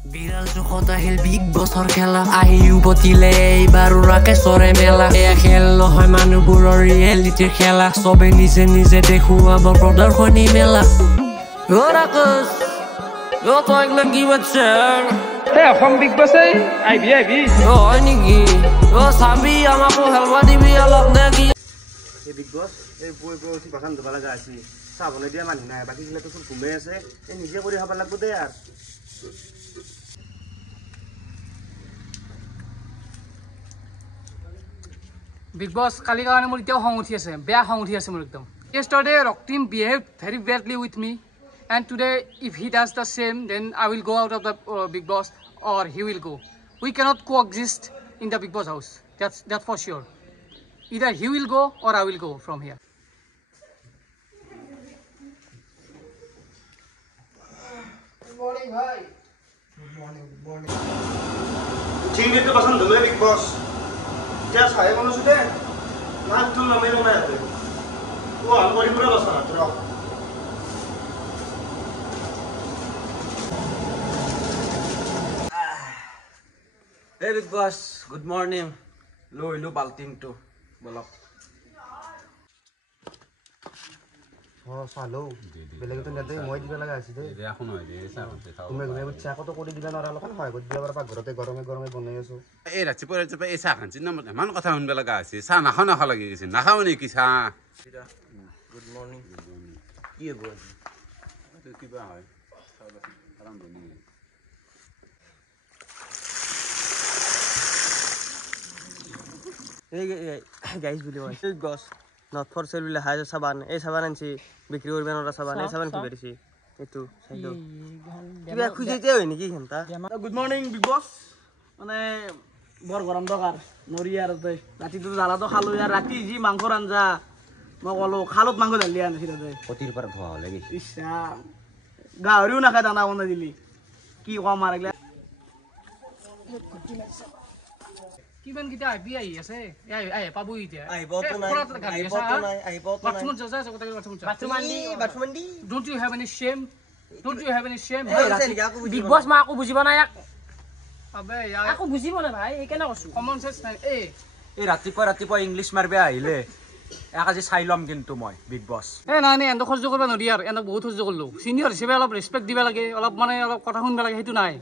বিৰাল জোখত আহিল বিগ বছৰ খেলা আহি উভতিলে এইবাৰ ৰাকেশৰে মেলা এয়া খেল নহয় মানুহবোৰৰ ৰিয়েলিটিৰ খেলা চবে নিজে নিজে দেখুৱাব প্ৰদৰ্শনী মেলা ৰাকেশ তই কি বাচ্চা অসম বিগ বছ আহিবি হয় নেকি চাবি আমাকো হেলৱা দিবি অলপ নে কি এই বিগ বছ এই বৈ বৈ উঠি বাগান ধুব লগা আছে চাহ বনাই দিয়া মানুহ নাই বাকীগিলাটো চব ঘুমাই আছে এই নিজে কৰি খাব লাগব দে আৰু বিগ বছ কালি কাৰণে মোৰ এতিয়াও খং উঠি আছে বেয়া খং উঠি আছে মোৰ একদম yesterday Rockteam behaved very badly with me and today if he does the same then I will go out of the Big Boss or he will go. We cannot coexist in the Big Boss house. That's for sure. Either he will go or I will go from here. Good morning, bhai. Good morning. ठीक है तो पसंद है big boss क्या साहे कोनो सुते ना तुम ना मेरे में आते वो अलगोरी पूरा बस रहा तेरा Hey Big Boss, good morning. Lo balting to bolok. सालो बेलेग तो नेते মই দিবা লাগা আছে দে এখন হয় দে চা করতে খাও তুমি ঘুমে চা কত করে দিবা না অলপমান হয় গদ দিবা পাক ঘরতে গরমে গরমে বনাই আছো এই ৰাতিপুৱা এই চাহ খান চিন্তা মতে মান কথা শুনবা লাগা আছে চাহ নাখা লাগি গৈছে নাখাও নেকি চাহ গুড মর্নিং কি হবো তো কিবা হয় আরাম বনি এই গাইস ভিডিও আছে গস নট ফর সেল বিলে হাই সাবান এই সাবান আনছি বিক্রি করবেন ওরা সাবান এই সাবান কি বেরিছি একটু সাইডো কিবা খুঁজেতে হয় নাকি ঘন্টা গুড মর্নিং বিগ বস মানে বৰ গৰম দৰকাৰ নৰি আৰু তই ৰাতিটো জ্বালাটো খালো ইয়াৰ ৰাতি যি মাংসৰ আঞ্জা মই ক'লো খালত মাংস ঢালি আনিছিল তই কতিৰ পৰা ধোৱা হলে গৈছে ইচ্ছা গাহৰিও নাখায় দানা বনাই দিলি কি কম আৰু এইগিলা কিমান কিটা আহি আছে পাবো এতিয়া আইবতো নাই Don't you have any shame? Big Boss ma aku bujiba na yak. Abe Aku bujiba na bhai, ei kena kosu. Common sense নাই এই ৰাতিপুৱা ইংলিছ মাৰবে আহিলে এক আজি চাই ল'ম কিন্তু মই বিগ বছ নাই এন্দক সহ্য কৰিব নোৱাৰি আৰু এন্দক বহুত সহ্য কৰিলো চিনিয়ৰ হিচাপে অলপ ৰেচপেক্ট দিব লাগে অলপ মানে অলপ কথা শুনিব লাগে সেইটো নাই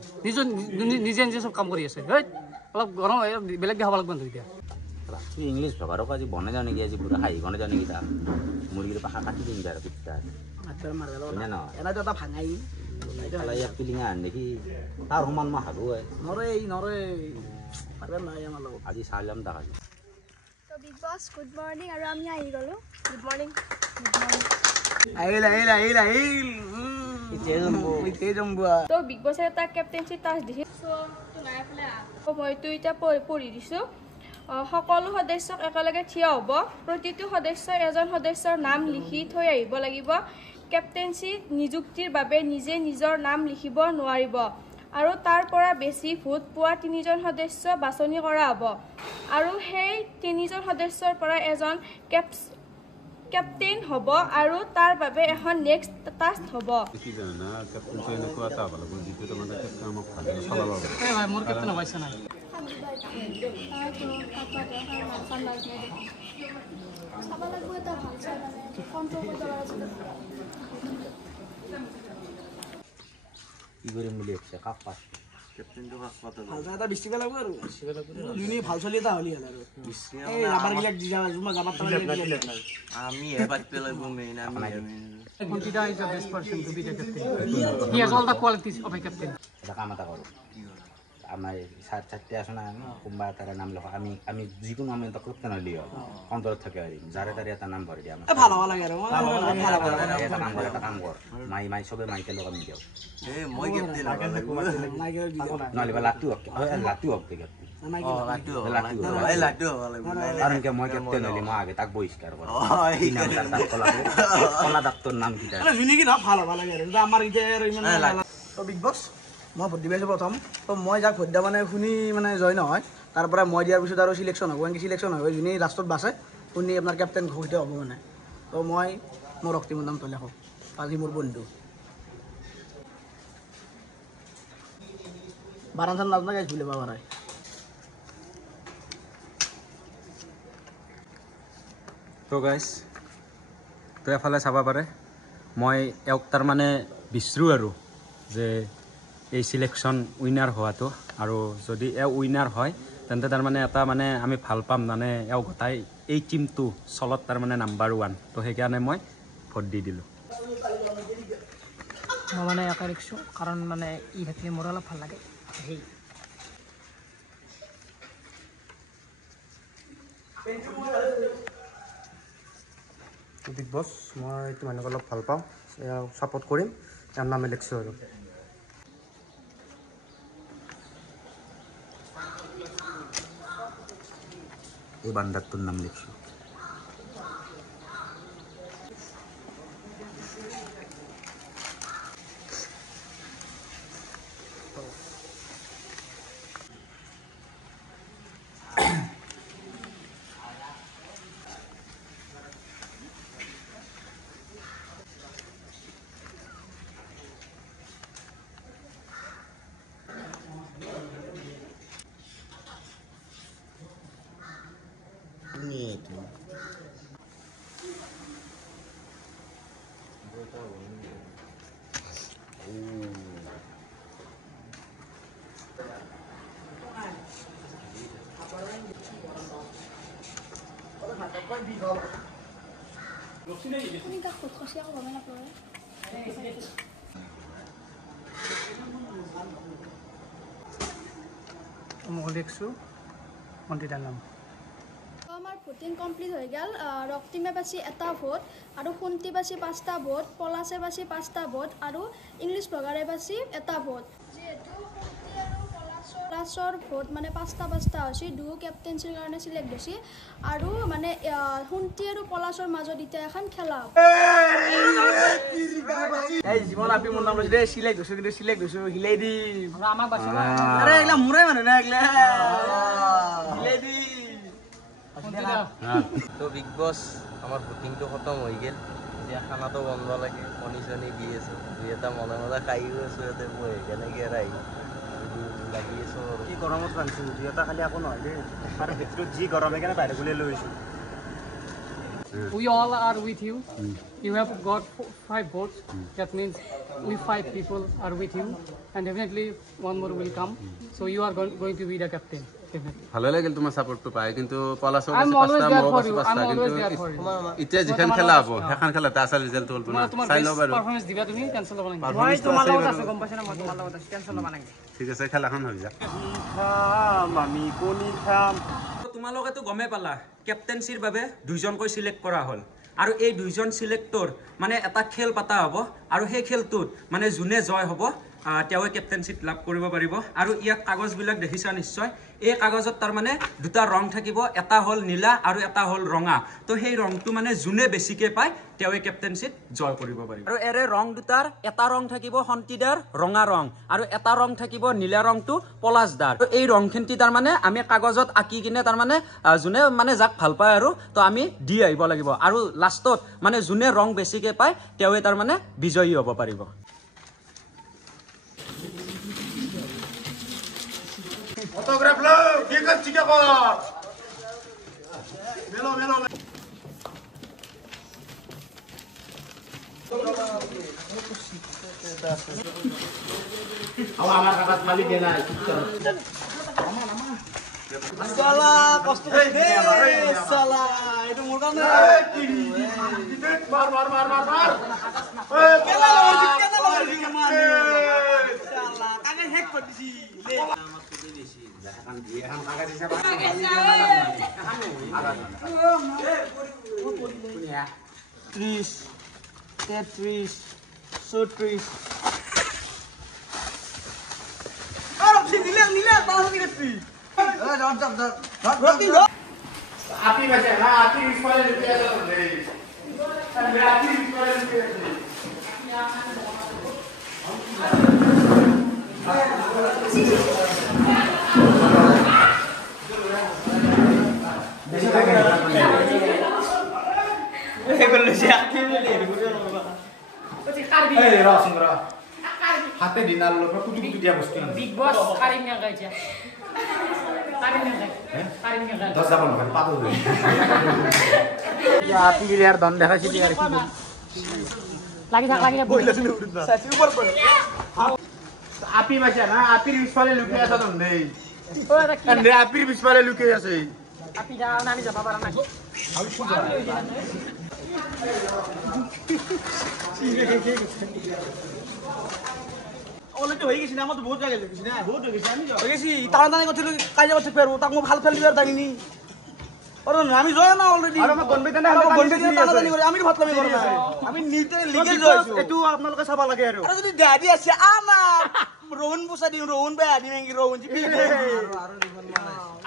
নিজে নিজে চব কাম কৰি আছে অলপ গৰম বেলেগ দেখাব লাগব এতিয়া তুই ইংলিছ ভাবারও কাজ বনে যাও নাকি আজি পুরো হাই বনে যাও নাকি তা মুরগির পাখা কাটি দিন যার পিঠটা না না এনাইতো এটা ভাঙাই তাহলে এক পিলিং আন দেখি তার সমান মা হাগো নৰে পাৰবে নাই আমাৰ লগত আজি চাইলাম দেখা তো বিগ বস গুড মর্নিং আর আমি আহি গলো গুড মর্নিং আহিল তো বিগ বসের এটা ক্যাপ্টেনসি টাস্ক দিছে সো তো নাই ফলে মইতো এটা পঢ়ি দিছো সকলো সদস্যক একেলগে থিয় হ'ব প্ৰতিটো সদস্যই এজন সদস্যৰ নাম লিখি থৈ আহিব লাগিব কেপ্টেনসি নিযুক্তিৰ বাবে নিজে নিজৰ নাম লিখিব নোৱাৰিব আৰু তাৰ পৰা বেছি ভোট পোৱা তিনিজন সদস্য বাছনি কৰা হ'ব আৰু সেই তিনিজন সদস্যৰ পৰা এজন কেপ্টেইন হ'ব আৰু তাৰ বাবে এখন নেক্সট টাস্ক হ'ব কি জানা না ক্যাপ্টেন তো এনেকুৱা এটা ভালো বল দিতে তো মানে ক্যাপ্টেন আমাক ভালো চলাব ভাই মোৰ কেপ্টেইন হবাইছে নাই কি করে মিলে আছে কাপ পাস ক্যাপ্টেন তো কাপ পাতা ভাল এটা বিস্তিব লাগব আৰু লুনি ভাল চলি এটা হলি আৰু এই আবার গিলা দি যাবা জুমা যাবা আমি এবাত পেলাইব মেইন আমি Kontida is the best person to be the captain. He has all the qualities of a captain. এটা কাম এটা করো আমার চারটে আসো না কোনবা তার নাম লেখো আমি যিকোনো আমি এটা ক্যাপ্টেন হলিও অন্তর থেকে আরি যারে তারে এটা নাম ভরে দি আমার ভালো লাগে আৰু এটা কাম কর মাই সবে মাইকে লোক আমি দিও এ মই ক্যাপ্টেন নহলে লাটু হক কারণ কে মই ক্যাপ্টেন হলি মই আগে তাক বহিষ্কার করব কলা ডাক্তার নাম কি তার জুনি কি না ভালো লাগে আৰু আমাৰ ইতে ইমান তো বিগ বস মই ভোট দিবাইছো প্ৰথম তো মই যাক ভোট দিয়া মানে শুনি মানে জয় নহয় তাৰ পৰা মই দিয়াৰ পিছত আৰু সিলেকশ্যন হ'ব এনেকৈ সিলেকশ্যন হ'ব যোনে লাষ্টত বাছে শুনি আপোনাৰ কেপ্টেইন ঘোষিত হ'ব মানে তো মই মোৰ ৰক্তিমৰ নাম তলে হওক আজি মোৰ বন্ধু বাৰান চান নাজনা গাইছ বুলি বাবাৰাই তো গাইজ তো এফালে চাব পাৰে মই এওক তাৰমানে বিচাৰোঁ আৰু যে এই চিলেকশ্যন উইনাৰ হোৱাটো আৰু যদি এওঁ উইনাৰ হয় তেন্তে তাৰমানে এটা মানে আমি ভাল পাম মানে এওঁ গোটাই এই টিমটো চলত তাৰমানে নাম্বাৰ 1 তো সেইকাৰণে মই ভোট দি দিলোঁ মই মানে একে ৰাখিছোঁ কাৰণ মানে ই থাকিলে মোৰ অলপ ভাল লাগে সেই বিগ বছ মই এইটো মানুহক অলপ ভাল পাওঁ ছাপোৰ্ট কৰিম ইয়াৰ নাম লিখিছোঁ আৰু এই বান্দাৰটোৰ নাম লিখিছোঁ মই লিখিছোঁ মন্দিৰাৰ নাম আমাৰ ভোটিং কমপ্লিট হৈ গ'ল ৰক্তিমে পাইছে এটা ভোট আৰু সোণটি পাইছে 5টা ভোট পলাশে পাইছে 5টা ভোট আৰু ইংলিছ ব্লগাৰে পাইছে এটা ভোট যিহেতু সোণটি আৰু পলাশৰ ভোট মানে 5টা হৈছে দুয়ো কেপ্টেঞ্চিৰ কাৰণে চিলেক্ট হৈছে আৰু মানে সোণটি আৰু পলাশৰ মাজত এতিয়া এখন খেলা হ'ব এই জীৱন আপি মোৰ নাম লৈছে দে সিলেক্ট হৈছোঁ কিন্তু সিলেক্ট হৈছোঁ হিলাই দি আমাক বাচিব আৰে এইগিলা মোৰে মানুহ না এইগিলা হিলাই দি তো বিগ বছ আমাৰ বুকিংটো খতম হৈ গ'ল এতিয়া খানাটো বন্ধ লাগে কণী চনি দি আছোঁ দুই এটা মনে মনে খাইও আছোঁ ইয়াতে মই কেনেকৈ আহি লাগি আছোঁ আৰু কি গৰমত ৰান্ধিছোঁ দুই এটা খালি একো নহয় দেই আৰু ভিতৰত যি গৰম সেইকাৰণে বাহিৰত উলিয়াই লৈ আহিছোঁ We all are with you. You have got 5 votes. That means we 5 people are with you, and definitely one more will come. So you are going to be the captain. Definitely. ভালো লাগিল তোমাৰ সাপোৰ্টটো পাই কিন্তু পলাশৰ I'm always there for you. I'm কিন্তু always there for you. এতিয়া যিখন খেলা হ'ব সেইখন খেলাতে আছাল ৰিজাল্ট হ'ল না চাই লও বাৰু Performance দিবা তুমি টেনচন ল'ব নালাগে মই তোমাৰ লগত আছো গম পাইছা না মই তোমাৰ লগত আছো টেনচন ল'ব নালাগে ঠিক আছে খেলাখন হৈ যা আমি কণী খাম তোমালোকেতো গমেই পালা কেপ্টেঞ্চিৰ বাবে দুইজনকৈ চিলেক্ট কৰা হ'ল আৰু এই দুইজন চিলেক্টৰ মানে এটা খেল পাতা হ'ব আৰু সেই খেলটোত মানে যোনে জয় হ'ব তেওঁৱে কেপ্টেঞ্চিত লাভ কৰিব পাৰিব আৰু ইয়াত কাগজবিলাক দেখিছা নিশ্চয় এই কাগজত তাৰমানে দুটা ৰং থাকিব এটা হ'ল নীলা আৰু এটা হ'ল ৰঙা তো সেই ৰংটো মানে যোনে বেছিকে পায় তেওঁৱে কেপ্টেঞ্চিত জয় কৰিব পাৰিব আৰু এৰে ৰং দুটাৰ এটা ৰং থাকিব সন্তিদাৰ ৰঙা ৰং আৰু এটা ৰং থাকিব নীলা ৰংটো পলাশদাৰ তো এই ৰংখিনি তাৰমানে আমি কাগজত আঁকি কিনে তাৰমানে যোনে মানে যাক ভাল পায় আৰু তো আমি দি আহিব লাগিব আৰু লাষ্টত মানে যোনে ৰং বেছিকে পায় তেওঁৱে তাৰমানে বিজয়ী হ'ব পাৰিব ফটোগ্রাফ লো কি করছিস কে কর মেলো মেলো আমার কাগজ মালিক দেনা সালা কষ্ট করে দে সালা এটা মোর কানে মার মার মার মার মার কেলা লাগি মার সালা কাকে হ্যাক করে দিছি লে এখন কাগজ হিসাব Tris, Tetris, Sutris. Arok si nila tahu ni kasi. Roti do. Api baca, api ispalan dia tu ni. Api ispalan dia tu. হাতে দিনাৰ লগত কুটি কুটি দিয়া বস্তু বিগ বছ কাৰিম না গাইছা কাৰিম না গাই 10 যাব নহয় পাবো আপি গিলার দম দেখাইছি দি আর কি লাগি থাক সাচি উপর পড়ে আপি মাছা না আপির পিছফালে লুকিয়ে আছে দম নেই ও আপির পিছফালে লুকিয়ে আছে আপি যাও নানি যাব পারা না অলরেডি হয়ে গেছি না আমার তো বহুত জায়গায় গেছি না বহুত হয়ে গেছি আমি হয়ে গেছি তাড়াতাড়ি করতে কাজে করতে পারবো তাকে ভালো ফেলবি আর জানি নি আরে আমি জয় না অলরেডি আর আমার গনবে না তাড়াতাড়ি করে আমি ভাতলামি করব না আমি নিতে লিগেল জয়ছো একটু আপনাদের সাবা লাগে আর যদি দাদি আছে আনা রোহন বুসা দিন রোহন ভাই আদি মেঙ্গি রোহন জি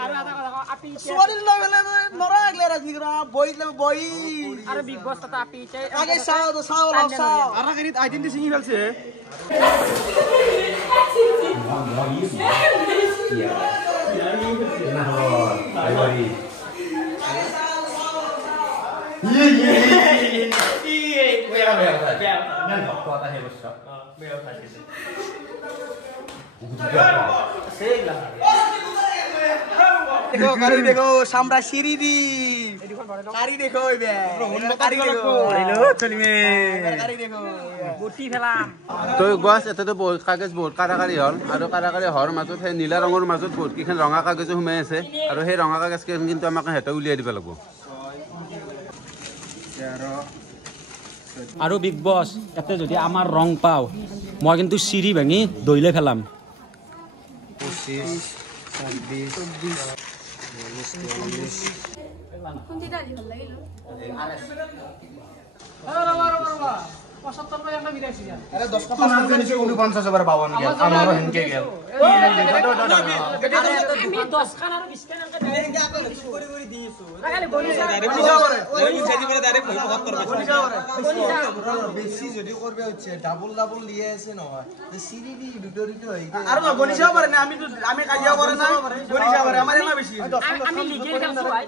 আর আদা আপি সরি লাগলে নরা আগলে রাজনীতি করা বই আর বিগ বস তা আপি চাই আগে সাও আর আগে আইডেন্টি সিঙ্গি ফেলছে देखो गाड़ी देखो सामरा सीरी दी गाड़ी देखो बे गाड़ी देखो चली में गाड़ी देखो গুটি ফেলাম তো গছ এটাতো বহুত কাগজ বহুত কাৰাকাৰী হ'ল আৰু কাৰাকাৰী হোৱাৰ মাজত সেই নীলা ৰঙৰ মাজত বহুত কেইখন ৰঙা কাগজো সোমাই আছে আৰু সেই ৰঙা কাগজকেইখন কিন্তু আমাক সিহঁতে উলিয়াই দিব লাগিব আৰু বিগ বছ এতে যদি আমাৰ ৰং পাও মই কিন্তু চিৰি ভাঙি দইলে ফেলাম 25 26 কোনটা আজি ভাল লাগিল अरे 10 का 5 का नीचे 49 बार 52 गया हमारा हिंके गया আমি 10 খান আর 20 খান क्या कर चोरी चोरी दिसो লাগালে বলি ডাইরেক্ট বুঝা করে ওই সাইডে করে ডাইরেক্ট ভয় ভাগ করবে বেশি যদি করবে হচ্ছে ডাবল ডাবল লিয়ে আছে না যে সিডিডি দুটো দুটো হই আর না গনিশা পারে না আমি কাজিয়া করে না গনিশা পারে আমার না বেশি আমি লিখে গেলছো ভাই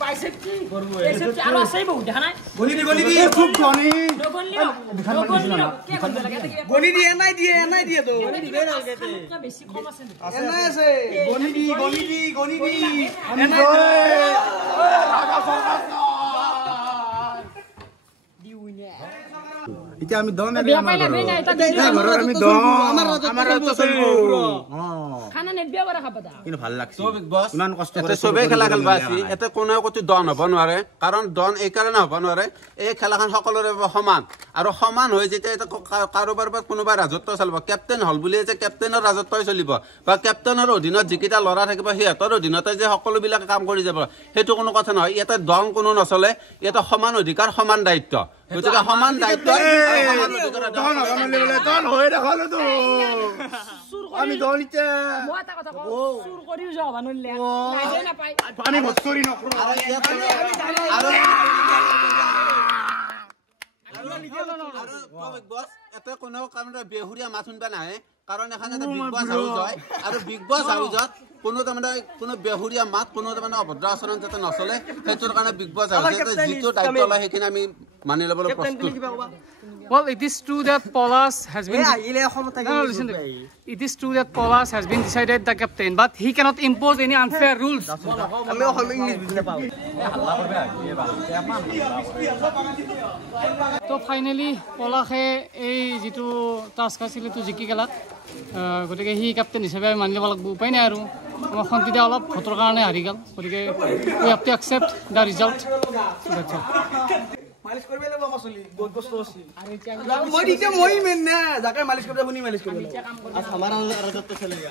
পাইছে কি করব এসব আর আছেই বহু দেখা নাই গনি দি খুব গনি গনি দি এনাই দিয়ে তো গনি দিবে না কেতে বেশি কম আছে এনাই আছে গনি দি এনাই রাগা ফোকাস এতিয়া আমি দন বিয়া পাইলে বে না এটা ঘৰৰ আমি দন আমাৰ তো চলিব খানা নে বিয়া কৰা খাবা দা কিন্তু ভাল লাগছে ইমান কষ্ট করে সবে খেলা খেলবা আছে এতে কোনেও কত দন হ'ব নোৱাৰে কাৰণ দন এই কাৰণে হ'ব নোৱাৰে এই খেলাখন সকলোৰে সমান আৰু সমান হৈ যেতিয়া এটা কাৰোবাৰ বা কোনোবা ৰাজত্ব চলিব কেপ্টেইন হল বুলি যে কেপ্টেইনৰ ৰাজত্বই চলিব বা কেপ্টেইনৰ অধীনত যিকেইটা ল'ৰা থাকিব সিহঁতৰ অধীনতে যে সকলোবিলাকে কাম কৰি যাব সেইটো কোনো কথা নহয় ইয়াতে দন কোনো নচলে ইয়াতে সমান অধিকাৰ সমান দায়িত্ব গতিকে সমান দায়িত্ব দন হৈ দেখালো তো আমি দলিতে মই এটা কথা কও চুৰ কৰিও যাও বানুলে নাই না পাই আমি মস্কৰি নকৰো আৰু বিগ বছ এতে কোনো কামত বেহুৰীয়া মাছ শুনবা নাহে কাৰণ এখন এটা বিগ বছ হাউচ হয় আৰু বিগ বছ হাউচত কোনো তাৰমানে কোনো বেহুৰীয়া মাত কোনো তাৰমানে অভদ্ৰ আচৰণ যাতে নচলে সেইটোৰ কাৰণে বিগ বছ হাউচত যিটো দায়িত্ব লয় সেইখিনি আমি মানি ল'বলৈ প্ৰস্তুত Well, it is true that Polas has been. Listen to me. It is true that Polas has been decided the captain, but he cannot impose any unfair rules. So finally, Polase এই যেটো task আছিল তো জিকি গেলাক গতিকে হি captain হিচাপে মানি ল'ব লাগিব উপায় নাই আৰু আমাৰ খন্তিতে অলপ ভোটৰ কাৰণে হাৰি গ'ল গতিকে we have to accept the result. মালিশ করবে না বাবা চলি বহুত কষ্ট আছে মই দিতে মই মেন না জাকে মালিশ করবে বনি মালিশ করবে আজ আমারা রাজত্ব চলে গয়া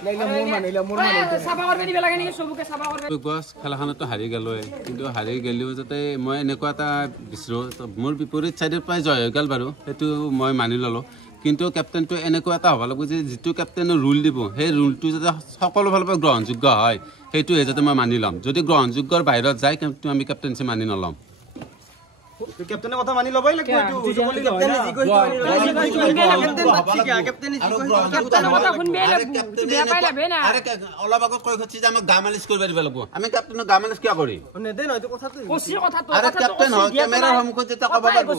লাইলা মোর মানে সাবা করবে দিবে লাগে নি সবকে সাবা করবে বিগ বছ খেলাখনতো হাৰি গ'লোৱে কিন্তু হাৰি গ'লেও যাতে মই এনেকুৱা এটা বিচাৰো মোৰ বিপৰীত চাইডৰ পৰাই জয় হৈ গ'ল বাৰু সেইটো মই মানি ল'লোঁ কিন্তু কেপ্টেইনটো এনেকুৱা এটা হ'ব লাগিব যে যিটো কেপ্টেইনে ৰুল দিব সেই ৰুলটো যাতে সকলো ফালৰ পৰা গ্ৰহণযোগ্য হয় সেইটোহে যাতে মই মানি ল'ম যদি গ্ৰহণযোগ্যৰ বাহিৰত যায় কিন্তু আমি কেপ্টেইনচি মানি নল'ম কেপ্টেনে কথা মানি ল'বই লাগিব এইটো কেপ্টেনে যি কৈছে মানি ল'ব আৰে অলপ আগত কৈ গৈছে যে আমাক গা মালিচ কৰিব দিব লাগিব আমি কেপ্টেনক গা মালিচ কিয় কৰি নেদে নহয় কথাটো আৰে কেপ্টেন হয় কেমেৰাৰ সন্মুখত যেতিয়া ক'ব পাৰিব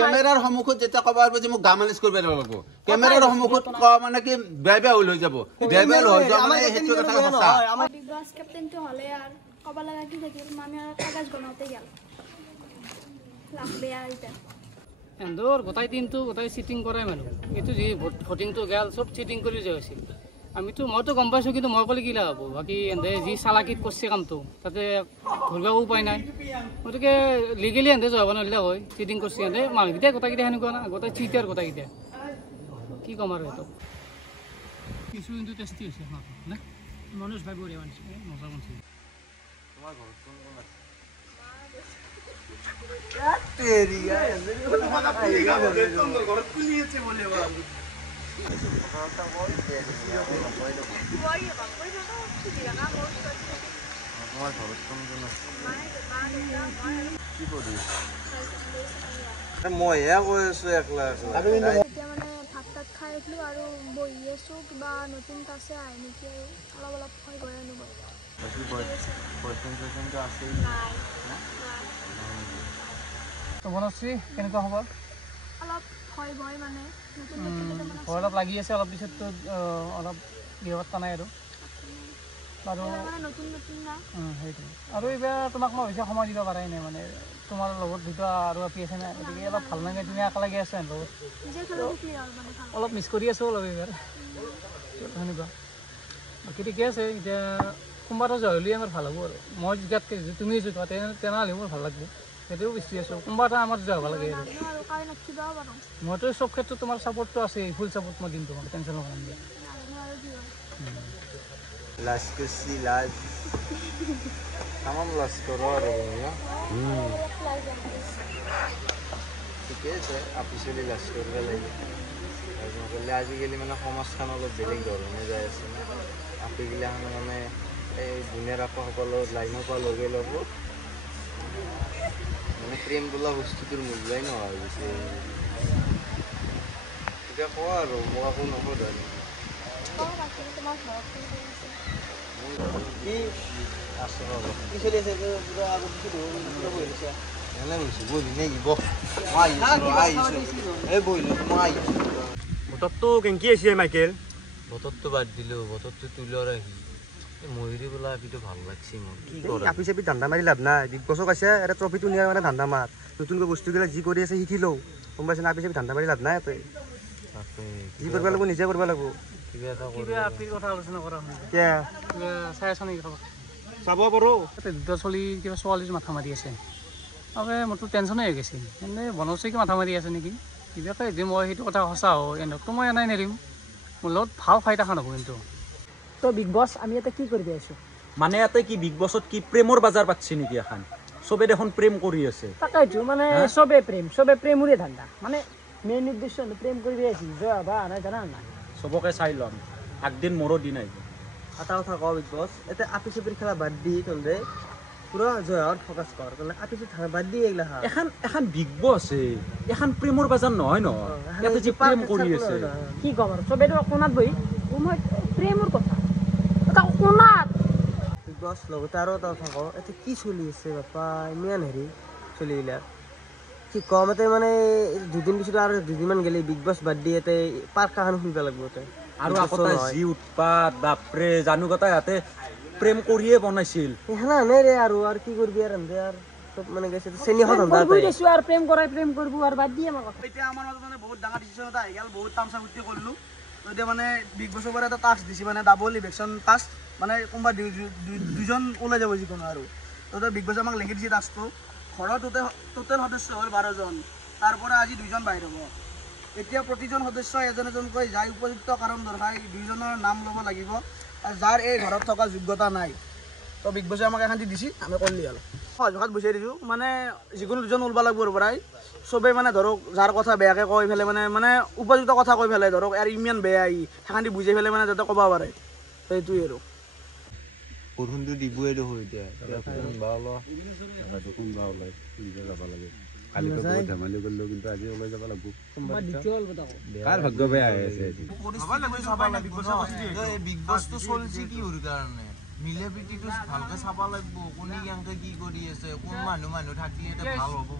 কেমেৰাৰ সন্মুখত যেতিয়া ক'ব পাৰিব যে মোক গা মালিচ কৰিব দিব লাগিব কেমেৰাৰ সন্মুখত কোৱা মানে কি বেয়া হৈ যাব বেয়া হৈ যাব মানে সেইটো কথা সঁচা বিগ বছ কেপ্টেনটো হ'লে আৰু ক'ব লগা কি থাকিল মানে কাগজ বনাওঁতে গেল লাভ বেয়া এতিয়া এন্দৰ গোটাই টিমটো গোটাই চিটিং কৰাই মানুহ এইটো যি ভোটিংটো গেল চব চিটিং কৰি যোৱা হৈছিল মইতো গম পাইছোঁ কিন্তু মই ক'লে কি লাভ হ'ব বাকী এন্দে যি চালাকিত কৰিছে কামটো তাতে ধৰিব উপায় নাই গতিকে লিগেলি এন্দে যাব নোৱাৰিলে হয় চিটিং কৰিছে এন্দে মানুহকেইটাই গোটাইকেইটা সেনেকুৱা না গোটাই চিটাৰ গোটাইকেইটা কি ক'ম আৰু সেইটো কিছু কিন্তু টেষ্টি হৈছে নে মনোজ ভাই বঢ়িয়া মানিছে মজা মানিছে তোমাৰ ঘৰত কোন কোন আছে তেৰি গায় তোমাক আপনিগা বলে তোৰ ঘৰত কুলি আছে বলে বাবু কথা বল তেৰি তোমাৰ ঘৰত কোন কোন আছে কি কৰি মই কৈ আছো একলা এতিয়া মানে ভাত তাত খাই উঠলোঁ আৰু বহি আছোঁ কিবা নতুন আছে আহে নেকি আৰু অলপ ভয় গৈ আনিব বনশ্ৰী কেনেকুৱা খবৰ অলপ ভয় মানে ভয় অলপ লাগি আছে অলপ পিছততো অলপ বিহতা নাই আৰু সেইটো আৰু এইবাৰ তোমাক মই বেছি সময় দিব পাৰাই নাই মানে তোমাৰ লগত যিটো আৰু আপি আছে নাই গতিকে অলপ ভাল লাগে তুমি একেলগে আছে লগত অলপ মিছ কৰি আছোঁ অলপ এইবাৰ সেনেকুৱা বাকী ঠিকে আছে এতিয়া কোনোবা এটা জয়লি আমাৰ ভাল হ'ব আৰু মই জিকাতকৈ তুমি জোকা তেনেহ'লে মোৰ ভাল লাগিব সেইটোও বিচাৰি আছোঁ কোনোবা এটা আমাৰ যাব লাগে আৰু মইতো চব ক্ষেত্ৰত তোমাৰ ছাপৰ্টটো আছে ফুল ছাপৰ্ট মই দিম তোমাক টেনশ্যন ল'ব নালাগে লাজকুচি লাজ তামাম লাজ কৰোঁ আৰু ঠিকে আছে আপিচলি লাজ কৰিব লাগে লাজ নকৰিলে আজিকালি মানে সমাজখন অলপ বেলেগ ধৰণে যাই আছে আপিগিলাখন মানে এই বুনিয়াৰ আপাসকলৰ লাইনৰ পৰা লগে ল'ব মানে প্ৰেম বোলা বস্তুটোৰ মূল্যই নোহোৱা হৈ গৈছে এতিয়া কোৱা আৰু মোক একো নকওঁ কি আছে কি চলি আছে এনে বহিছোঁ বহি নেকি বতৰটো কেনেকৈ আহিছে মাইকেল বতৰটো বাদ দিলোঁ বতৰটো তুলৰ আহি ময়ূৰী বোলা আপিটো ভাল লাগছে মোৰ কি কৰে আপি চাপি ধান্দা মাৰি লাভ নাই বিগ বছক আছে এটা ট্ৰফিটো নিয়াৰ মানে ধান্দা মাৰ নতুনকৈ বস্তুবিলাক যি কৰি আছে শিকি লওঁ গম পাইছে না আপি চাপি ধান্দা মাৰি লাভ নাই তই যি কৰিব লাগিব নিজে কৰিব লাগিব কিবা আপিৰ কথা আলোচনা কৰা কিয় চাই আছ নেকি খবৰ চাব পাৰোঁ দুটা চলি কিবা ছোৱালীৰ মাথা মাৰি আছে মোৰতো টেনশ্যনে হৈ গৈছে এনেই বনশ্ৰীকে মাথা মাৰি আছে নেকি কিবাকে যে মই সেইটো কথা সঁচা হয় এনেকতো মই এনেই নেৰিম মোৰ লগত ভাল ফাইট এখন হ'ব কিন্তু তো বিগ বছ আমি ইয়াতে কি কৰি আছোঁ মানে ইয়াতে কি বিগ বছত কি প্ৰেমৰ বজাৰ পাতিছে নেকি এখন চবে দেখোন প্ৰেম কৰি আছে তাকেইতো মানে চবে প্ৰেমৰে ধান্দা মানে মেইন উদ্দেশ্য প্ৰেম কৰি আছি জয় বা নাই জানা নাই চবকে চাই ল'ম আগদিন মোৰো দিন আহিব এটা কথা কওঁ বিগ বছ এতিয়া আপি চাপিৰ খেলা বাদ দি তহঁতে পুৰা জয়ত ফ'কাছ কৰ মানে আপি চাপি বাদ দি এইগিলা এখন বিগ বছ এখন প্ৰেমৰ বজাৰ নহয় ন ইয়াতে যে প্ৰেম কৰি আছে কি ক'ম আৰু চবেতো কোণাত বহি মই প্ৰেমৰ কথা এটা কোণাত বিগ বছ লগতে আৰু এটা কথা কওঁ এতিয়া কি চলি আছে বাপা ইমান হেৰি চলিবিলাক কি কম এতে মানে দুদিন পিছত আৰু দুদিনমান গ'লে বিগ বছ বাদ দি ইয়াতে পাৰ্ক এখন খুলিব লাগিব ইয়াতে আৰু আগতে যি উৎপাত বাপৰে জানো কথা ইয়াতে প্ৰেম কৰিয়ে বনাইছিল নাই ৰে আৰু কি কৰিবি আৰু চব মানে গৈছে চেনিখন আৰু প্ৰেম কৰাই প্ৰেম কৰিব আৰু বাদ দিয়ে আমাৰ কথা এতিয়া আমাৰ মাজত মানে বহুত ডাঙৰ ডিচিশ্যন এটা আহি গ'ল বহুত তামচা ফুৰ্তি কৰিলোঁ এতিয়া মানে বিগ বছৰ পৰা এটা টাস্ক দিছে মানে ডাবল ইলেকশ্যন টাস্ক মানে কোনোবা দুজন ওলাই যাব যিকোনো আৰু তহঁতে বিগ বছে আমাক লিখি দিছে টাস্কটো ঘৰৰ টোটেল সদস্য হ'ল 12জন তাৰ পৰা আজি 2জন বাহিৰ হ'ব এতিয়া প্ৰতিজন সদস্যই এজন এজনকৈ যাই উপযুক্ত কাৰণ দৰকাৰ 2জনৰ নাম ল'ব লাগিব যাৰ এই ঘৰত থকা যোগ্যতা নাই তো বিগ বছে আমাক এখন দিছে আমি কৰিলি হ'ল সহযোগত বিচাৰি দিছোঁ মানে যিকোনো 2জন ওলব লাগিব পৰাই চবেই মানে ধৰক যাৰ কথা বেয়াকৈ কৈ পেলাই মানে উপযুক্ত কথা কৈ পেলাই ধৰক আৰু ইমান বেয়া সেইখানি বুজাই পেলাই মানে যাতে ক'ব পাৰে সেইটোৱে আৰু বৰষুণটো দিবই দেখোন এতিয়া কোনোবা ওলাই যাব লাগে কালি তো বহুত ধেমালি কৰিলো কিন্তু আজি ওলাই যাব লাগিব তোমাৰ দ্বিতীয় হ'ল কথা কাৰ ভাগ্য বেয়া হৈ আছে বিগ বছটো চলিছে কি হৰ কাৰণে মিলে পিটিটো ভালকে চাব লাগিব কোনে কেনেকে কি কৰি আছে কোন মানুহ থাকিলে ভাল হ'ব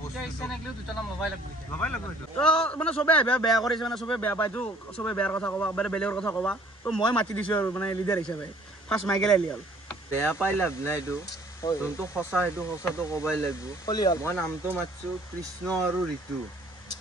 তো মানে চবে বেয়া কৰিছে মানে চবে বেয়া পাইতো চবে বেয়াৰ কথা ক'বা মানে বেলেগৰ কথা ক'বা তো মই মাতি দিছোঁ আৰু মানে লিডাৰ হিচাপে ফাৰ্ষ্ট মাইকেল আলি হ'ল বেয়া পাই লাভ নাই এইটো যোনটো সঁচা সেইটো সঁচাটো ক'বাই লাগিব মই নামটো মাতিছোঁ কৃষ্ণ আৰু ঋতু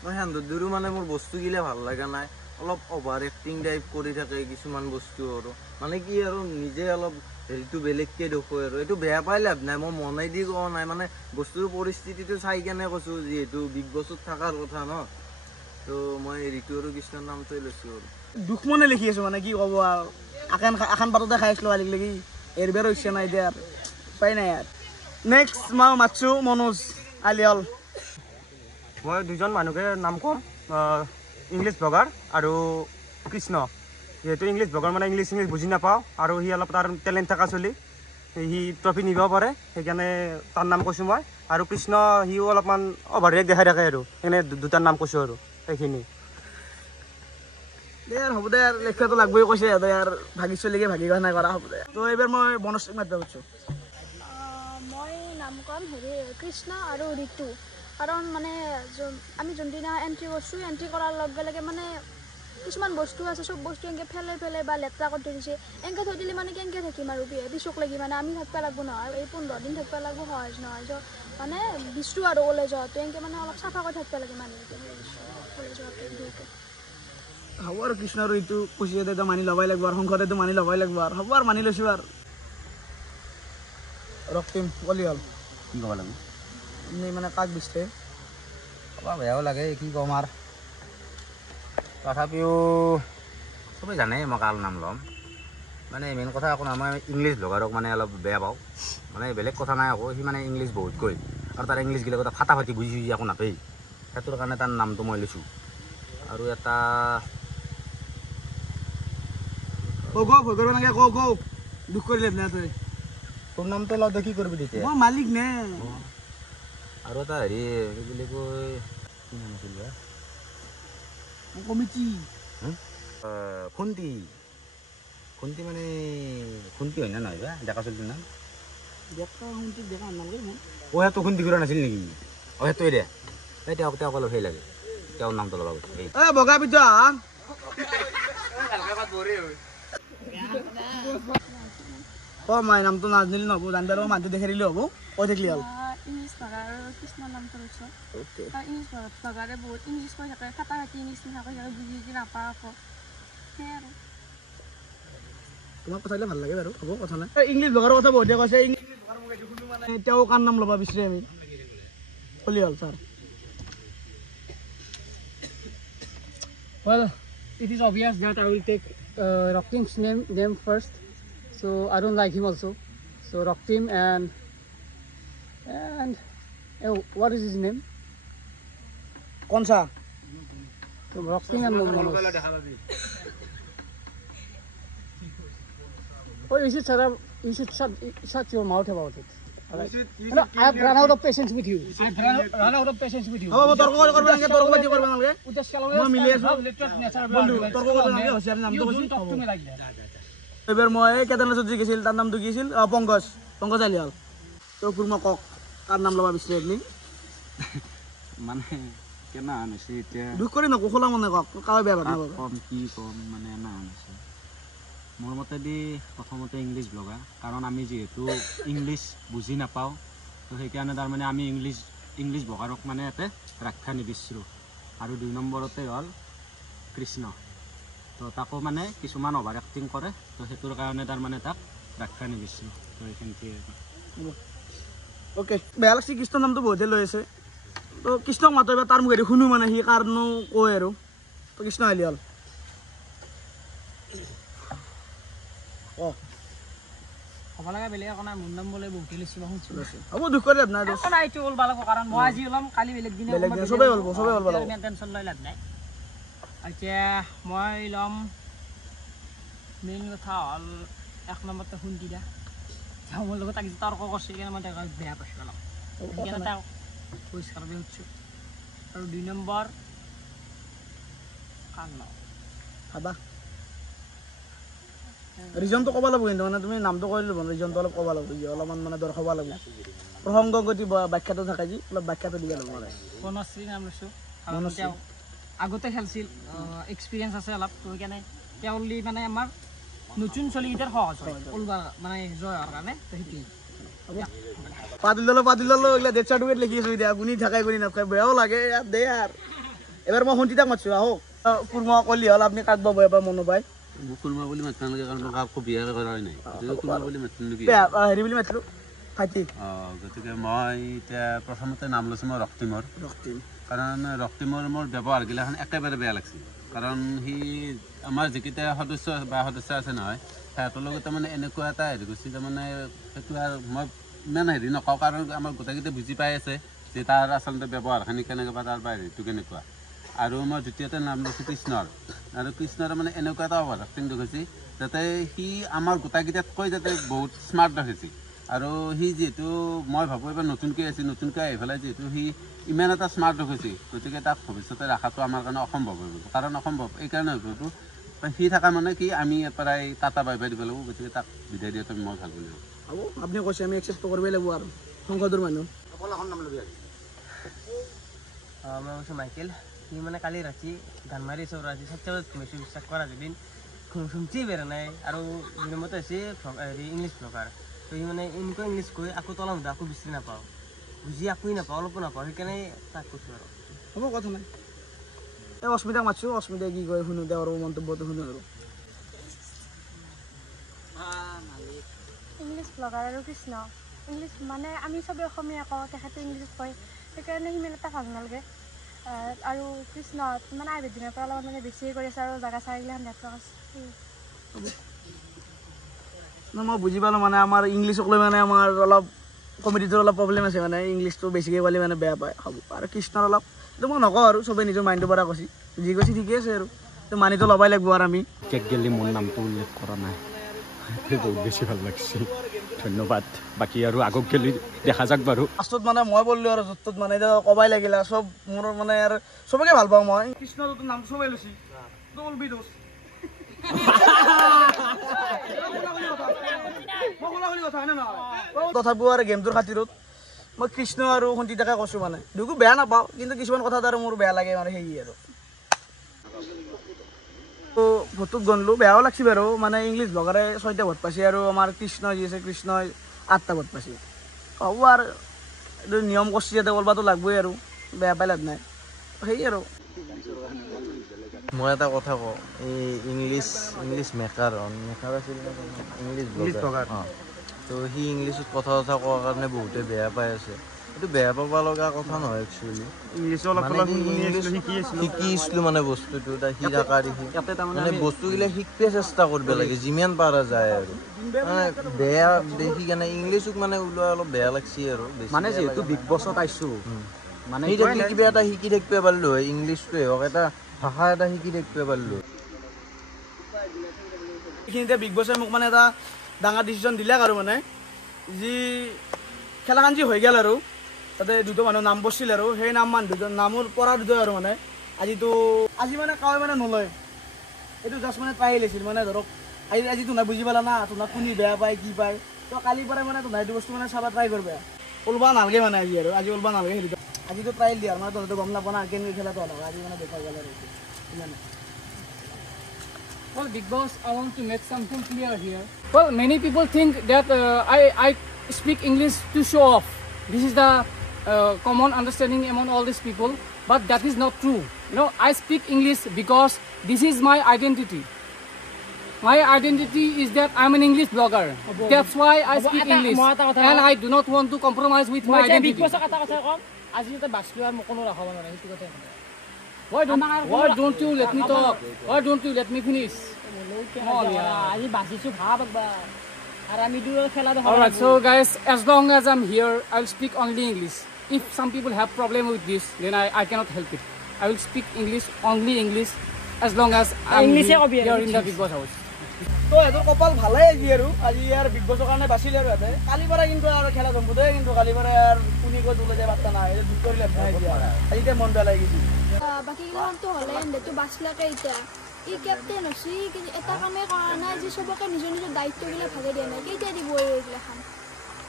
মই সিহঁতৰো মানে মোৰ বস্তুগিলা ভাল লগা নাই অলপ অভাৰ এক্টিং টাইপ কৰি থাকে কিছুমান বস্তু আৰু মানে কি আৰু নিজে অলপ হেৰিটো বেলেগকে দেখুৱাই আৰু এইটো বেয়া পাই লাভ নাই মই মনাই দি কোৱা নাই মানে বস্তুৰ পৰিস্থিতিটো চাই কেনে কৈছোঁ যিহেতু বিগ বছত থকাৰ কথা ন তো মই ঋতু আৰু কৃষ্ণৰ নামটোৱে লৈছোঁ আৰু দুখ মনে লিখি আছোঁ মানে কি ক'ব আৰু আখান পাততে খাই আছিলোঁ আজিলৈকে এৰিবাৰো ইচ্ছা নাই এতিয়া উপায় নাই আৰু নেক্সট মই মাতিছোঁ মনোজ আলিয়াল মই দুজন মানুহকে নাম ক'ম ইংলিছ ব্লগাৰ আৰু কৃষ্ণ যিহেতু ইংলিছ ব্লগাৰ মানে ইংলিছ বুজি নাপাওঁ আৰু সি অলপ তাৰ টেলেণ্ট থকা চলি সি ট্ৰফি নিব পাৰে সেইকাৰণে তাৰ নাম কৈছোঁ মই আৰু কৃষ্ণ সিও অলপমান অভাৰৰেক দেখাই থাকে আৰু সেইকাৰণে দুটাৰ নাম কৈছোঁ আৰু সেইখিনি দে আৰু হ'ব দে আৰু লেখিয়াটো লাগবই কৈছে সিহঁতে আৰু ভাগি চলিকে ভাগি গা নাই কৰা হ'ব দে তো এইবাৰ মই বনশ্ৰীক মাতিব খুজিছোঁ মই নাম ক'ম হেৰি কৃষ্ণ আৰু ঋতু কাৰণ মানে আমি যোনদিনা এণ্ট্ৰি কৰিছোঁ এণ্ট্ৰি কৰাৰ লগে লগে মানে কিছুমান বস্তু আছে চব বস্তু এনেকৈ ফেলে বা লেতেৰা কৰি থৈ দিছে এনেকৈ থৈ দিলে মানে কেনেকৈ থাকিম আৰু পিছক লাগি মানে আমি থাকিব লাগিব নহয় এই 15 দিন থাকিব লাগিব সহজ নহয় চ' মানে দিছোঁ আৰু কলেজত এনেকৈ মানে অলপ চাফা কৰি থাকিব লাগে মানুহকেইটা কলেজত হ'ব আৰু কৃষ্ণ আৰু ঋতু কৈছে মানি ল'বই লাগিব আৰু সংসদেতো মানি ল'বই লাগিব আৰু হ'ব আৰু মানি লৈছোঁ আৰু ৰক্তিম কলি হ'ল কি ক'ব লাগিব আপুনি মানে কাক দিছে ক'ব বেয়াও লাগে কি ক'ম আৰু তথাপিও চবেই জানে মই কাৰ নাম ল'ম মানে মেইন কথা একো নহয় মই ইংলিছ ব্লগাৰক মানে অলপ বেয়া পাওঁ মানে বেলেগ কথা নাই আকৌ সি মানে ইংলিছ বহুত কয় আৰু তাৰ ইংলিছবিলাক কথা ফাটাফাটি বুজি একো নাপায় সেইটোৰ কাৰণে তাৰ নামটো মই লৈছোঁ আৰু এটা ভয় কৰিব নালাগে কওঁ দুখ কৰিলে তই তোৰ নামটো লওঁতে কি কৰিবি তেতিয়া মই মালিক নে আৰু এটা হেৰি কি বুলি কয় কি নাম আছিল কমিটি খুন্তি মানে খুন্তি হয় না নহয় বা ডেকা চলিটোৰ নাম অ' সেইটো খুন্তি ঘূৰা নাছিল নেকি অ' সেইটোৱে দে এই তেওঁক অলপ সেই লাগে তেওঁৰ নামটো ল'ব বগা পিঠা মই নামটো নাজানিলে নহ'ব জানিব লাগিব মানুহটো দেখাই দিলে হ'ব কৈ থাকিলে হ'ল ইংলিছ ভাষাৰ কৃষ্ণৰ নামটো লৈছোঁ ইংলিছ ভাষাৰে বহুত ইংলিছ কৈ থাকে ফাটাফাটি ইংলিছ কৈ থাকে বুজি নাপাওঁ আকৌ সেয়াই আৰু তোমাক কথা দিলে ভাল লাগে বাৰু হ'ব কথা নাই ইংলিছ ভাষাৰ কথা বহুতে কৈছে ইংলিছ ভাষাৰ মানে তেওঁ কাৰ নাম ল'ব বিচাৰে আমি ক'লি হ'ল sir Well, it is obvious that I will take Roktim's name first. So I don't like him also. So Roktim and what is his name? Konsa? Roktim and Monos. Oh, you should shut your mouth about it. Right. No, I have run out of patience with you. I have run out of patience with you. Oh, torko korbe nalage, torko bati korbe nalage. Moi mili asu. Bondu, torko korbe nalage, hosiar naam to You don't talk to me like that. এবাৰ মই কেদাৰনাথ চৌধুৰী গৈছিল তাৰ নামটো কি আছিল পংকজ আলিয়াল তো মই কওক তাৰ নাম ল'ব বিচাৰে আপুনি মানে কেনা আনিছে এতিয়া দুখ কৰি নকওঁ খোলা মনে কওক কাৱে বেয়া ভাত কম কি কম মানে এনা আনিছে মোৰ মতেদি প্ৰথমতে ইংলিছ ব্লগাৰ কাৰণ আমি যিহেতু ইংলিছ বুজি নাপাওঁ তো সেইকাৰণে তাৰমানে আমি ইংলিছ ব্লগাৰক মানে ইয়াতে ৰাখা নিবিচাৰোঁ আৰু 2 নম্বৰতে হ'ল কৃষ্ণ তো তাকো মানে কিছুমান অভাৰ এক্টিং কৰে তো সেইটোৰ কাৰণে তাৰমানে তাক ৰাখা নিবিচাৰোঁ তো এইখিনিতে অ'কে বেয়া লাগছে কৃষ্ণৰ নামটো বহুতে লৈ আছে তো কৃষ্ণক মাতো এবাৰ তাৰ মুখেদি শুনো মানে সি কাৰণো কয় আৰু তো কৃষ্ণ আলিয়াল হ'ব লাগে বেলেগ একো নাই মোৰ নাম বোলে বহুতে লৈছোঁ হ'ব দুখ কৰি লাভ নাই এইটো ওলবা লাগিব কাৰণ মই আজি ওলাম কালি বেলেগ দিনে চবেই ওলব ইমান টেনশ্যন লৈ লাভ নাই এতিয়া মই ল'ম মেইন কথা হ'ল 1 নম্বৰতে শুনি দিয়া তেওঁ মোৰ লগত আজি তৰ্ক কৰিছে সেইকাৰণে মই তাক বেয়া পাইছোঁ অলপ সেইকাৰণে তাক পৰিষ্কাৰ কৰি সুধিছোঁ আৰু 2 নম্বৰ কান্ন খাবা ৰিজনটো ক'ব লাগিব কিন্তু মানে তুমি নামটো কৈ ল'ব ৰিজনটো অলপ ক'ব লাগিব অলপমান মানে দৰ খাব লাগিব প্ৰসংগগতি ব্যাখ্যাটো থাকে যি অলপ ব্যাখ্যাটো দিব লাগিব মানে বনশ্ৰী নাম লৈছোঁ তেওঁ আগতে খেলছিল এক্সপিৰিয়েঞ্চ আছে অলপ তো সেইকাৰণে তেওঁলি মানে আমাৰ নতুন চলিকেইটাৰ সহজ হয় ওলবা মানে জয় হোৱাৰ কাৰণে তো সেইটোৱে পাতিল ললো এইগিলা ডেট চাৰ্টিফিকেট লিখি আছোঁ এতিয়া গুণি থাকাই গুণি নাথাকে বেয়াও লাগে ইয়াত দে আৰু এবাৰ মই শুনতিতাক মাতিছোঁ আহক কুৰ্মা কলি হ'ল আপুনি কাক বাব এবাৰ মনো পায় কুৰ্মা বুলি মাতিব নালাগে কাৰণ কাকো বিয়া কৰাই নাই কুৰ্মা বুলি মাতিলোঁ হেৰি বুলি মাতিলোঁ ভাইটি গতিকে মই এতিয়া প্ৰথমতে নাম লৈছোঁ মই ৰক্তিমৰ কাৰণ ৰক্তিমৰ মোৰ ব্যৱহাৰগিলাখন একেবাৰে বেয়া লাগিছে কাৰণ সি আমাৰ যিকেইটা সদস্য আছে নহয় সিহঁতৰ লগতে মানে এনেকুৱা এটা হেৰি কৰিছে তাৰমানে সেইটো আৰু মই ইমান হেৰি নকওঁ কাৰণ আমাৰ গোটেইকেইটা বুজি পাই আছে যে তাৰ আচলতে ব্যৱহাৰখিনি কেনেকৈ বা তাৰ হেৰিটো কেনেকুৱা আৰু মই দ্বিতীয়তে নাম লৈছোঁ কৃষ্ণৰ আৰু কৃষ্ণৰ মানে এনেকুৱা এটা অভাৰ এক্টিং দেখাইছে যাতে সি আমাৰ গোটেইকেইটাতকৈ যাতে বহুত স্মাৰ্ট দেখাইছে আৰু সি যিহেতু মই ভাবোঁ এবাৰ নতুনকৈ আহি পেলাই যিহেতু সি ইমান এটা স্মাৰ্ট দেখাইছে গতিকে তাক ভৱিষ্যতে ৰখাটো আমাৰ কাৰণে অসম্ভৱ হৈ গ'ল কাৰণ অসম্ভৱ এইকাৰণে হৈ গ'লটো সি থকা মানে কি আমি প্ৰায় টাটা বাই বাই দিব লাগিব গতিকে তাক বিদায় দিয়াটো মই ভাল বুলি হ'ব আপুনি কৈছে আমি একচেপ্ট কৰিবই লাগিব আৰু সংসদৰ মানুহ নাম ল'বি মই কৈছোঁ মাইকেল সি মানে কালি ৰাতি গান মাৰি আছোঁ ৰাতি 7টা বজাত ঘুমাইছোঁ বিশ্বাস কৰা যদিন শুনছি বেৰা নাই আৰু দুই নম্বৰতে হৈছে হেৰি ইংলিছ ব্লগাৰ তো সি মানে এনেকুৱা ইংলিছ কৈ আকৌ তলা সুধা আকৌ বিচাৰি নাপাওঁ বুজি একোৱেই নাপাওঁ অলপো নাপাওঁ সেইকাৰণে তাক কৈছোঁ আৰু হ'ব কথা নাই এই অস্মিতাক মাতিছোঁ অস্মিতাই কি কয় শুনো তেওঁৰ মন্তব্যটো শুনো আৰু ইংলিছ ব্লগাৰ আৰু কৃষ্ণ ইংলিছ মানে আমি চবেই অসমীয়া কওঁ তেখেতে ইংলিছত কয় সেইকাৰণে সিমান এটা ভাল নালাগে আৰু কৃষ্ণ মানে আইবেদ দিনৰ পৰা অলপ মানে বেছিয়ে কৰি আছে আৰু জাগা চাৰিগিলাখন নেটৱৰ্ক আছে মই বুজি পালোঁ মানে আমাৰ ইংলিছক লৈ মানে আমাৰ অলপ কমিটিটোৰ অলপ প্ৰব্লেম আছে মানে ইংলিছটো বেছিকৈ ক'লে মানে বেয়া পায় হ'ব আৰু কৃষ্ণৰ অলপ এইটো মই নকওঁ আৰু চবেই নিজৰ মাইণ্ডৰ পৰা কৈছে যি কৈছে ঠিকে আছে আৰু মানিটো ল'বই লাগিব আৰু আমি কেক গেলি মোৰ নামটো উল্লেখ কৰা নাই বহুত বেছি ভাল লাগিছে ধন্যবাদ বাকী আৰু আগত গেলি দেখা যাক বাৰু লাষ্টত মানে মই বললোঁ আৰু য'ত মানে এতিয়া ক'বাই লাগিলে চব মোৰ মানে আৰু চবকে ভাল পাওঁ মই কৃষ্ণৰ নামটো চবেই লৈছে বলবি দোষ তথাপিও আৰু গেমটোৰ খাতিৰত মই কৃষ্ণ আৰু সন্তিতাকে কৈছোঁ মানে দুকো বেয়া নাপাওঁ কিন্তু কিছুমান কথাত আৰু মোৰ বেয়া লাগে মানে সেয়ে আৰু ভোটত গণলোঁ বেয়াও লাগছে বাৰু মানে ইংলিছ ব্লগাৰে 6টা ভোট পাইছে আৰু আমাৰ কৃষ্ণ যি আছে কৃষ্ণই 8টা ভোট পাইছে হ'ব আৰু এইটো নিয়ম কৰিছে যাতে ওলবাটো লাগবই আৰু বেয়া পাই লাভ নাই সেয়ে আৰু মই এটা কথা কওঁ এই ইংলিছ মেকাৰ আছিল ইংলিছ ব্লগাৰ তো সি ইংলিছত কথা কোৱাৰ কাৰণে বহুতে বেয়া পাই আছে এইটো বেয়া পাব লগা কথা নহয় একচুৱেলি শিকিছিলোঁ মানে বস্তুটো সি থকা দেখি মানে বস্তুগিলা শিকিব চেষ্টা কৰিব লাগে যিমান পৰা যায় আৰু মানে বেয়া দেখি কেনে ইংলিছক মানে ওলোৱা অলপ বেয়া লাগছে আৰু মানে যিহেতু বিগ বছত আইছোঁ মানে কিবা এটা শিকি থাকিব পাৰিলোঁ হয় ইংলিছটোৱে হওক এটা ভাষা এটা শিকি থাকিব পাৰিলোঁ এইখিনিতে বিগ বছে মোক মানে এটা ডাঙৰ ডিচিশ্যন দিলাক আৰু মানে যি খেলাখন যি হৈ গ'ল আৰু তাতে দুটা মানুহ নাম বসছিল আৰু সেই নামৰ পৰা দুটা আৰু মানে আজি মানে কাৱে মানে নলয় এইটো জাষ্ট মানে ট্ৰাই লৈছিল মানে ধৰক আজি তোনাই বুজি পালা না তোনাক কোনে বেয়া পায় কি পায় তো কালিৰ পৰাই মানে তোনাই এইটো বস্তু মানে চাবা ট্ৰাই কৰিবা ওলবা নালাগে মানে আজি ওলবা নালাগে সেইটো আজিতো ট্ৰাইল দিয়া মানে তহঁতে গম নাপোৱা না কেনেকৈ খেলাটো হ'ল আজি মানে দেখা গ'ল আৰু ইমানে Well, Big Boss, I want to make something clear here. Well, many people think that I speak English to show off. This is the common understanding among all these people, but that is not true. You know, I speak English because this is my identity. My identity is that I'm an English blogger. That's why I speak English, and I do not want to compromise with my identity. Why don't you let me talk? Why don't you let me finish? Alright, so guys, as long as I'm here, I'll speak only English. If some people have problem with this, then I cannot help it. I will speak English, only English, as long as I'm here in the Big Boss house. তো এহঁতৰ কপাল ভালে আজি আৰু big বছৰ কাৰণে বাচিলে আৰু এতে কালিৰ পৰা কিন্তু আৰু খেলা জম্বু দেই কিন্তু কালিৰ পৰা আৰু কোনি ক'ত ওলাই যায় বাৰ্তা নাই দুখ কৰিলে এতিয়া মন বেয়া লাগি গৈছে বাকীগিলাখনতো হ'লে এহেঁতেতো বাচলাকে এতিয়া ই কেপ্টেইন হৈছে এটা কামেই কৰা নাই যে চবকে নিজৰ নিজৰ দায়িত্ববিলাক ভাগে দিয়া নাই কেইটা দিব এইগিলাখন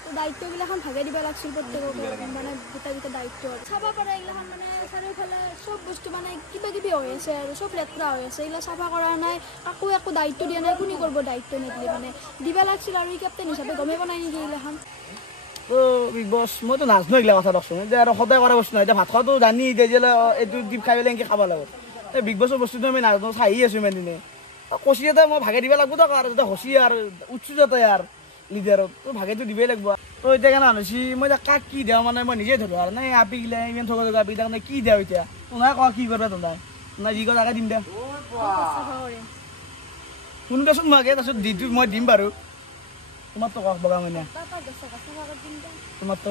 তো দায়িত্বগিলাখন ভাগে দিব লাগিছিল প্ৰত্যেককে মানে গোটেইকেইটা দায়িত্ব চাব পাৰে এইগিলাখন মানে চাৰিওফালে চব বস্তু মানে কিবা কিবি হৈ আছে আৰু চব লেতেৰা হৈ আছে এইগিলা চাফা কৰা নাই কাকো একো দায়িত্ব দিয়া নাই কোনে কৰিব দায়িত্ব নিদিলে মানে দিব লাগিছিল আৰু ই কেপ্টেইন হিচাপে গমেই পোৱা নাই নেকি এইগিলাখন তো বিগ বছ মইতো নাজানো এইগিলা কথা দেখোন এতিয়া আৰু সদায় কৰা বস্তু নাই এতিয়া ভাত খোৱাটো জানি এতিয়া যে এইটো ডিপ খাই পেলাই এনেকৈ খাব লাগিব এই বিগ বছৰ বস্তুটো আমি নাজানো চাই আছোঁ ইমান দিনে কচি এটা মই ভাগে দিব লাগিব তাক আৰু যেতিয়া হচি আৰু উঠছোঁ যাতে আৰু লিডাৰত তো ভাগেটো দিবই লাগিব তো এতিয়া কেনে হৈছে মই এতিয়া কাক কি দিওঁ মানে মই নিজে ধৰোঁ আৰু নাই আপিগিলা ইমান থকা থকা আপিগিলা মানে কি দিওঁ এতিয়া তোনাই কোৱা কি কৰিবা তোনাই যি কথা দিম দে শুনবাচোন মাকে তাৰপিছত যিটো মই দিম বাৰু তোমাৰতো কওক বগা মানে তোমাৰতো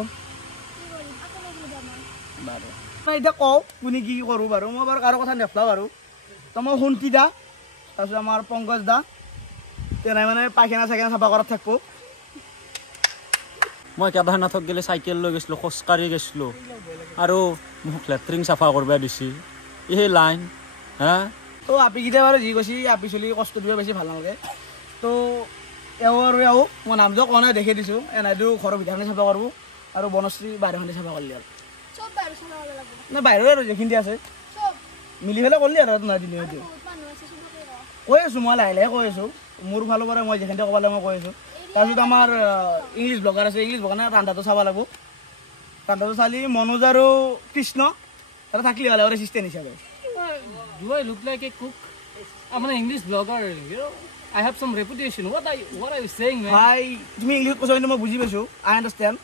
বাৰু মই এতিয়া কওঁ কোনে কি কৰোঁ বাৰু মই বাৰু কাৰো কথা নেফলাওঁ বাৰু তো মই শুনতি দা তাৰপিছত আমাৰ পংকজ দা তেনে মানে পাইখানা চাইখানা চাফা কৰাত থাকব মই কেদাৰনাথত গ'লে চাইকেল লৈ গৈছিলোঁ খোজকাঢ়ি গৈছিলোঁ আৰু মোক লেট্ৰিন চাফা কৰিব দিছে এই লাইন হা তো আপিকেইটা বাৰু যি কৈছে আপি চলি কষ্ট দিব বেছি ভাল নালাগে তো এওঁ আৰু এওঁ মই নামটো কোৱা নাই দেখি দিছোঁ এনাইতো ঘৰৰ ভিতৰখনে চাফা কৰিব আৰু বনশ্ৰী বাহিৰখনে চাফা কৰিলে আৰু নাই বাহিৰৰ আৰু যিখিনি আছে মিলি পেলাই কৰিলে আৰু নাই দিলে সেইটো কৈ আছোঁ মই লাহে লাহে কৈ আছোঁ মোৰ ফালৰ পৰা মই যিখিনি ক'ব লাগে মই কৈ আছোঁ তাৰপিছত আমাৰ ইংলিছ ব্লগাৰ আছে ইংলিছ ব্লগাৰ ৰান্ধাটো চাব লাগিব ৰান্ধাটো চালি মনোজ আৰু কৃষ্ণ তাতে থাকিলে হ'লে এছিষ্টেণ্ট হিচাপে Do I look like a cook? I'm an English blogger, you know. I have some reputation. What are you saying, man? ভাই তুমি ইংলিছ কৈছা কিন্তু মই বুজি পাইছোঁ আই আণ্ডাৰষ্টেণ্ড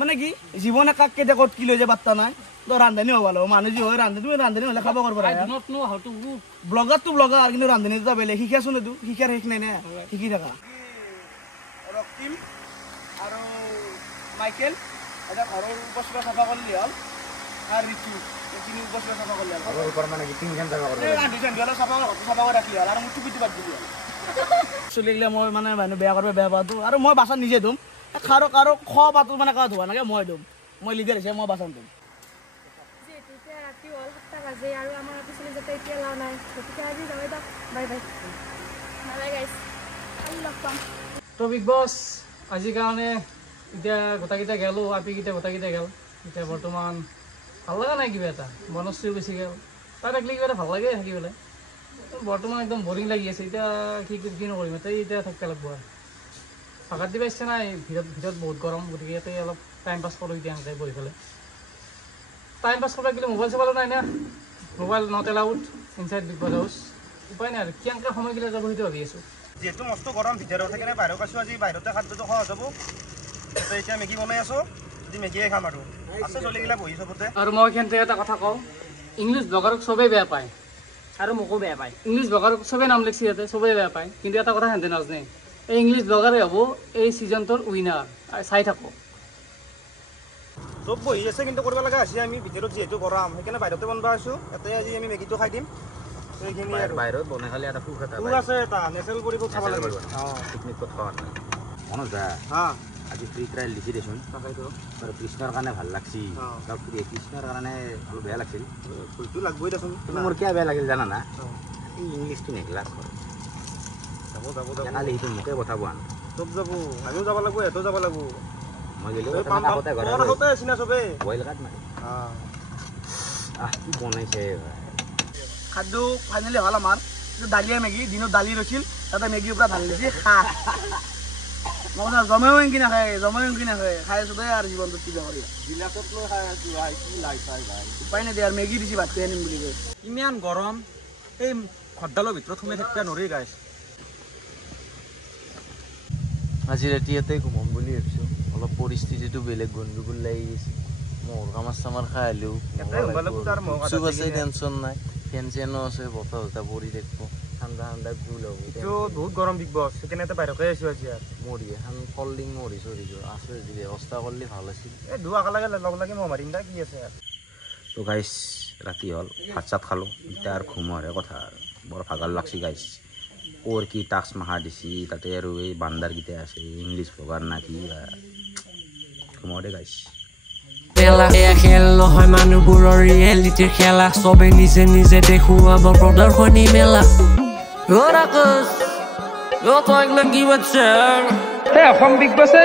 মানে কি জীৱনে কাক কেতিয়া ক'ত কি লৈ যায় বাৰ্তা নাই তো ৰান্ধনি হ'ব লাগিব মানুহ যি হয় ৰান্ধনি তুমি ৰান্ধনি হ'লে খাব কৰিব I do not know how to cook. ব্লগাৰটো ব্লগাৰ কিন্তু ৰান্ধনিটো বেলেগ শিকাচোন এইটো শিকাৰ শেষ নাই নে শিকি থাকা ৰক্তিম আৰু মাইকেল এতিয়া ঘৰৰ বস্তু চাফা কৰিলে হ'ল আৰু ঋতু এইখিনি বস্তু চাফা কৰিলে হ'ল চাফা কৰি ৰাখিলে হ'ল আৰু মোক টুপি টুপাত দিলে হ'ল চলিগিলে মই মানে মানুহ বেয়া কৰিব বেয়া পাওঁ আৰু মই বাচন নিজে ধুম কাৰো কাৰো খোৱা পাতো মানে কাৰো ধোৱা নালাগে মই ধুম মই লিডাৰ হিচাপে মই বাচন ধুম ৰাতি হ'ল 7টা বাজে আৰু আমাৰ পিছলৈ যাতে এতিয়া লাও নাই গতিকে আজি যাওঁই দিয়ক বাই বাই বাই গাইছ কালি লগ পাম তো বিগ বছ আজিৰ কাৰণে এতিয়া গোটাকেইটা গেলোঁ আপিকেইটা গোটাকেইটা গেল এতিয়া বৰ্তমান ভাল লগা নাই কিবা এটা বনশ্ৰী বেছি গেল তাই থাকিলে কিবা এটা ভাল লাগে থাকি পেলাই বৰ্তমান একদম বৰিং লাগি আছে এতিয়া কি নকৰিম এতিয়া থাকিব লাগিব আৰু ভাগাত দিব ইচ্ছা নাই ভিতৰত বহুত গৰম গতিকে ইয়াতে অলপ টাইম পাছ কৰোঁ এতিয়া এনেকৈ বহি পেলাই টাইম পাছ কৰিব গ'লে মোবাইল চোবাইলো নাই না mobile not allowed inside Bigg Boss house উপায় নাই আৰু কেনেকৈ সময়গিলা যাব সেইটো ভাবি আছোঁ যিহেতু মস্ত গৰম ভিতৰত সেইকাৰণে বাহিৰত আছোঁ আজি বাহিৰতে খাদ্যটো খোৱা যাব এতিয়া মেগী বনাই আছোঁ আজি মেগীয়ে খাম আৰু আছে চলিগিলা বহি চবতে আৰু মই কিন্তু এটা কথা কওঁ ইংলিছ ব্লগাৰক চবেই বেয়া পায় আৰু মোকো বেয়া পায় ইংলিছ ব্লগাৰক চবেই নাম লিখছি ইয়াতে চবেই বেয়া পায় কিন্তু এটা কথা সিহঁতে নাজানে এই ইংলিছ ব্লগাৰে হ'ব এই ছিজনটোৰ উইনাৰ চাই থাকোঁ চব বহি আছে কিন্তু কৰিব লগা আছে আমি ভিতৰত যিহেতু গৰম সেইকাৰণে বাহিৰতে বনাব আছোঁ ইয়াতে আজি আমি মেগীটো খাই দিম সেইখিনি বাহিৰত বনাই খালি এটা সুখ এটা আছে এটা নেচাৰেল পৰিৱেশ খাব লাগিব পিকনিক ক'ত খোৱা নাই মনত যায় আজি ফ্ৰী ট্ৰায়েল দিছি দেচোন আৰু কৃষ্ণৰ কাৰণে ভাল লাগছি কৃষ্ণৰ কাৰণে অলপ বেয়া লাগিছিল ফুলটো লাগবই দেচোন কিন্তু মোৰ কিয় বেয়া লাগিল জানা না এই ইংলিছটো নেগলাছ কৰে যাব কালি সেইটো মোকে পঠাব আন চব যাব আমিও যাব লাগিব সিহঁতেও যাব লাগিব মই গ'লো চিনা চবে বইল কাট মাৰি কি বনাইছে খাদ্য ফাইনেলি হ'ল আমাৰ দালিয়া মেগী দিনত দালি ৰৈছিল তাতে মেগীৰ পৰা ঢালি দিছে মই জমাও এনকি নাখায় খাই আছোঁ দেই আৰু জীৱনটোত কিবা কৰি গিলাচত লৈ খাই আছোঁ কি লাগ চাই ভাই উপায় নাই দে আৰু মেগী দিছে ভাতটো আনিম বুলি কয় ইমান গৰম এই ঘৰডালৰ ভিতৰত সোমাই থাকিব নোৱাৰি গাইছ আজি ৰাতি ইয়াতে ঘুমাম বুলি ভাবিছোঁ অলপ পৰিস্থিতিটো বেলেগ গণ্ডগোল লাগি গৈছে মহৰ কামাৰ চামাৰ খাই আহিলেও চুপ আছে টেনশ্যন নাই ফেন চেনো আছে বতাহ চতাহ পৰি থাকিব ঠাণ্ডা ঠাণ্ডা কুল হ'ব বহুত গৰম বিগ বছ সেইকাৰণে বাহিৰতে আছোঁ আজি আৰু মৰি এখন কল্ড ড্ৰিংক মৰি চৰিছোঁ আছে যদি ব্যৱস্থা কৰিলে ভাল আছিল এই দুৱা একেলগে লগ লাগি মই মাৰিম দা কি আছে আৰু তো গাইছ ৰাতি হ'ল ভাত চাত খালোঁ এতিয়া আৰু ঘুমোৱাৰে কথা আৰু বৰ ভাগৰ লাগছি গাইছ ওৰ কি টাক্স মাহা দিছি তাতে আৰু এই বান্দাৰকেইটা আছে ইংলিছ ব্লগাৰ না কি কমতে গাইছ মেলা এয়া খেল নহয় মানুহবোৰৰ ৰিয়েলিটিৰ খেলা চবে নিজে নিজে দেখুৱাব প্ৰদৰ্শনী মেলা তই কি বাচ্চা অসম বিগ বছে